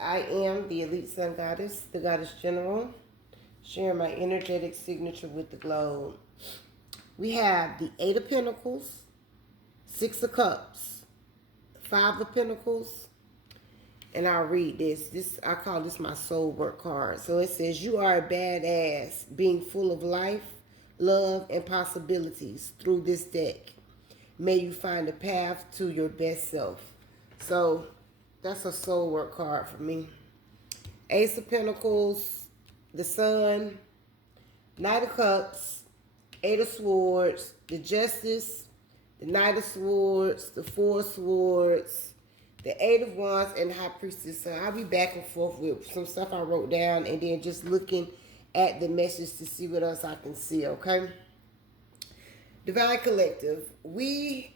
I am the Elite Sun Goddess, the Goddess General, sharing my energetic signature with the globe. We have the Eight of Pentacles, Six of Cups, Five of Pentacles, and I'll read this. I call this my soul work card. So it says, you are a badass, being full of life, love, and possibilities through this deck. May you find a path to your best self. So that's a soul work card for me. Ace of Pentacles, the Sun, Knight of Cups, Eight of Swords, the Justice, the Knight of Swords, the Four of Swords, the Eight of Wands, and the High Priestess. So I'll be back and forth with some stuff I wrote down and then just looking at the message to see what else I can see, okay? Divine Collective, we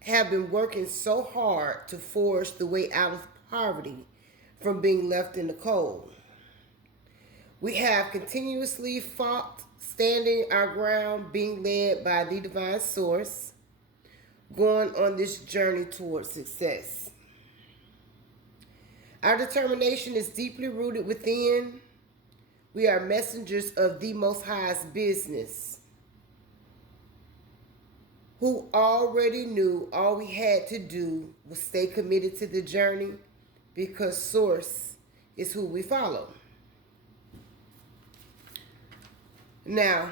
have been working so hard to forge the way out of poverty from being left in the cold. We have continuously fought, standing our ground, being led by the divine source, going on this journey towards success. Our determination is deeply rooted within. We are messengers of the Most High's business, who already knew all we had to do was stay committed to the journey, because Source is who we follow. Now,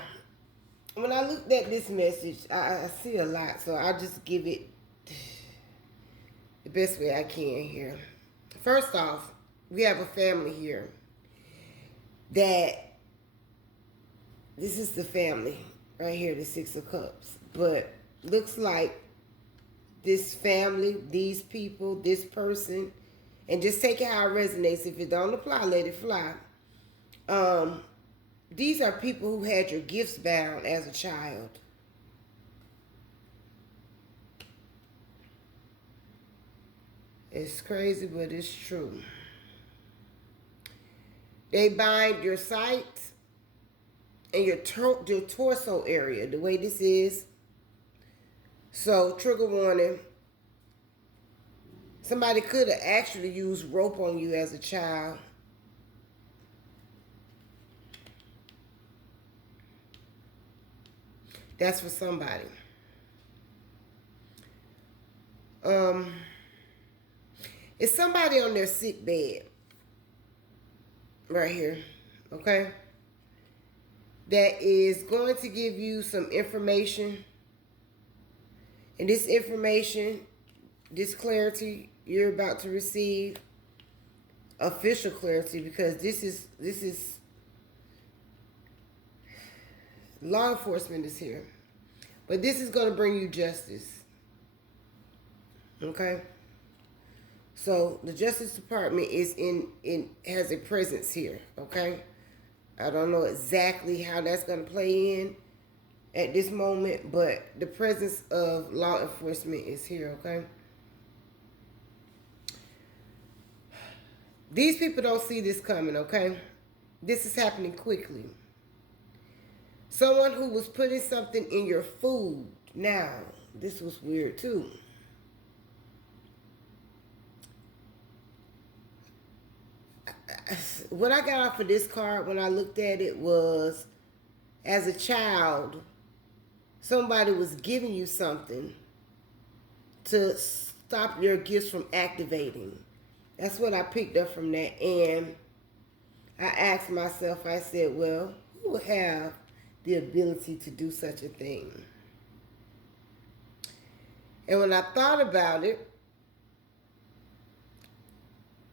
when I looked at this message, I see a lot, so I'll just give it the best way I can here. First off, we have a family here that, this is the family right here, the Six of Cups. But looks like this family, these people, this person, and just take it how it resonates. If it don't apply, let it fly. These are people who had your gifts bound as a child. It's crazy, but it's true. They bind your sight and your torso area, the way this is. So, trigger warning. Somebody could have actually used rope on you as a child. That's for somebody. It's somebody on their sick bed. Right here. Okay? That is going to give you some information. And this information, this clarity you're about to receive, official clarity, because this is law enforcement is here. But this is going to bring you justice. Okay? So the Justice Department is has a presence here, okay? I don't know exactly how that's going to play in at this moment, but the presence of law enforcement is here, okay? These people don't see this coming, okay? This is happening quickly. Someone who was putting something in your food. Now, this was weird too. What I got off of this card when I looked at it was, as a child, somebody was giving you something to stop your gifts from activating. That's what I picked up from that. And I asked myself, I said, well, who would have the ability to do such a thing? And when I thought about it,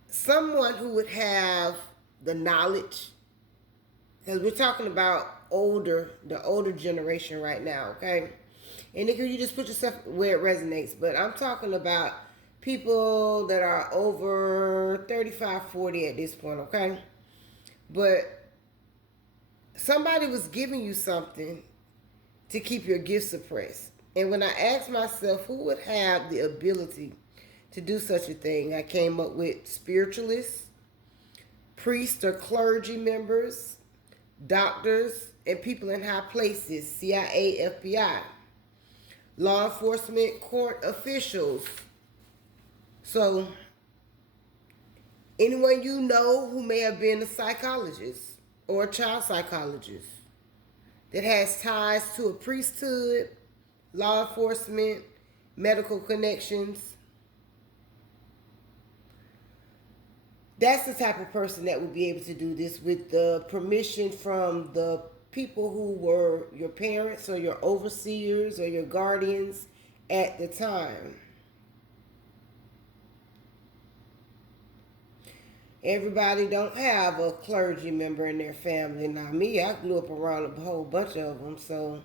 someone who would have the knowledge, because we're talking about the older generation right now, okay? And you just put yourself where it resonates. But I'm talking about people that are over 35, 40 at this point, okay? But somebody was giving you something to keep your gifts suppressed. And when I asked myself who would have the ability to do such a thing, I came up with spiritualists, priests or clergy members, doctors, and people in high places, CIA, FBI, law enforcement, court officials. So Anyone you know who may have been a psychologist or a child psychologist that has ties to a priesthood, law enforcement, medical connections. That's the type of person that would be able to do this with the permission from the people who were your parents or your overseers or your guardians at the time. Everybody don't have a clergy member in their family. Now me, I grew up around a whole bunch of them. So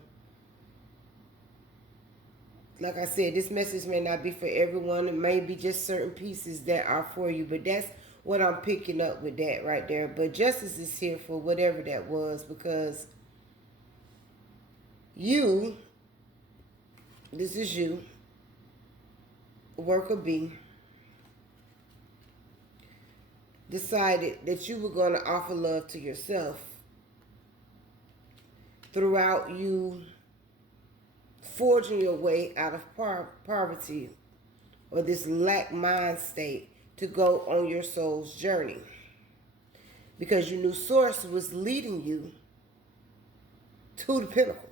like I said, this message may not be for everyone. It may be just certain pieces that are for you. But that's what I'm picking up with that right there. But justice is here for whatever that was, because you, this is you, worker B, decided that you were going to offer love to yourself throughout you forging your way out of poverty or this lack mind state to go on your soul's journey, because you knew Source was leading you to the pinnacle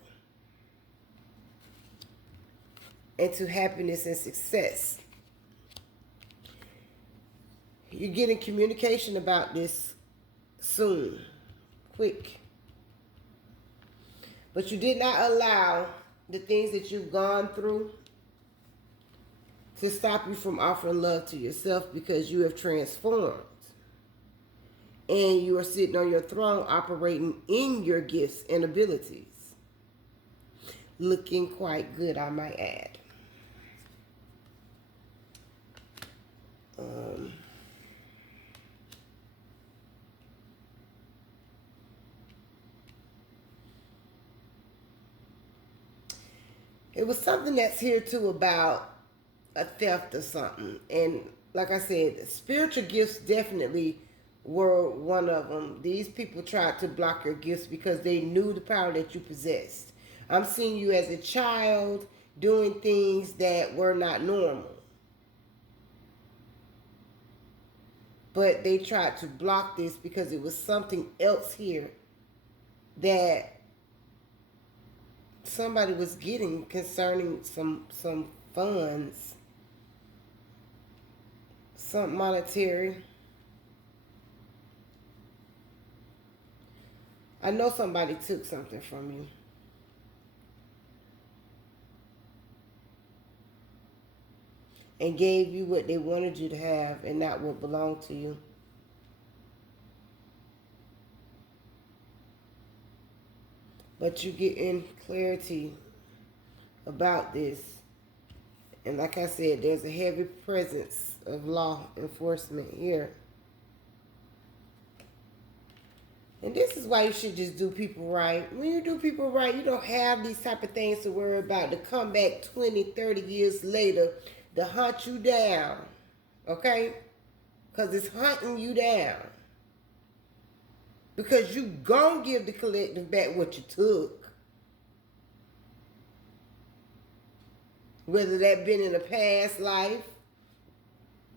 and to happiness and success. You're getting communication about this soon, quick. But you did not allow the things that you've gone through to stop you from offering love to yourself, because you have transformed. And you are sitting on your throne operating in your gifts and abilities. Looking quite good, I might add. It was something that's here too about a theft or something. And like I said, spiritual gifts definitely were one of them. These people tried to block your gifts because they knew the power that you possessed. I'm seeing you as a child doing things that were not normal. But they tried to block this because it was something else here that somebody was getting concerning some funds, some monetary. I know somebody took something from you. And gave you what they wanted you to have and not what belonged to you. But you get in clarity about this. And like I said, there's a heavy presence of law enforcement here. And this is why you should just do people right. When you do people right, you don't have these type of things to worry about to come back 20, 30 years later to hunt you down. Okay? Because it's hunting you down. Because you gon' give the collective back what you took. Whether that been in a past life,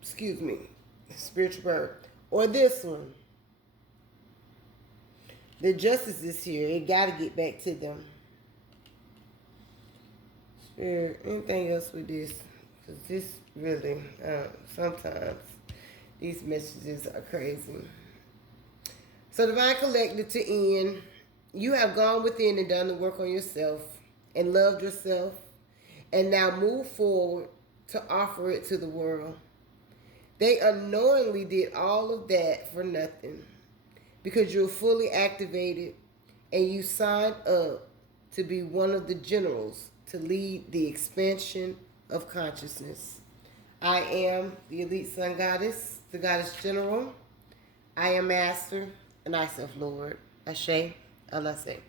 spiritual birth, or this one. The justice is here. It got to get back to them. Spirit, anything else with this? Because this really, sometimes these messages are crazy. So Divine Collective, to end, you have gone within and done the work on yourself and loved yourself, and now move forward to offer it to the world. They unknowingly did all of that for nothing, because you're fully activated and you signed up to be one of the generals to lead the expansion of consciousness. I am the Elite Sun Goddess, the Goddess General. I am Master, and I self Lord. Ashe, Alaseh.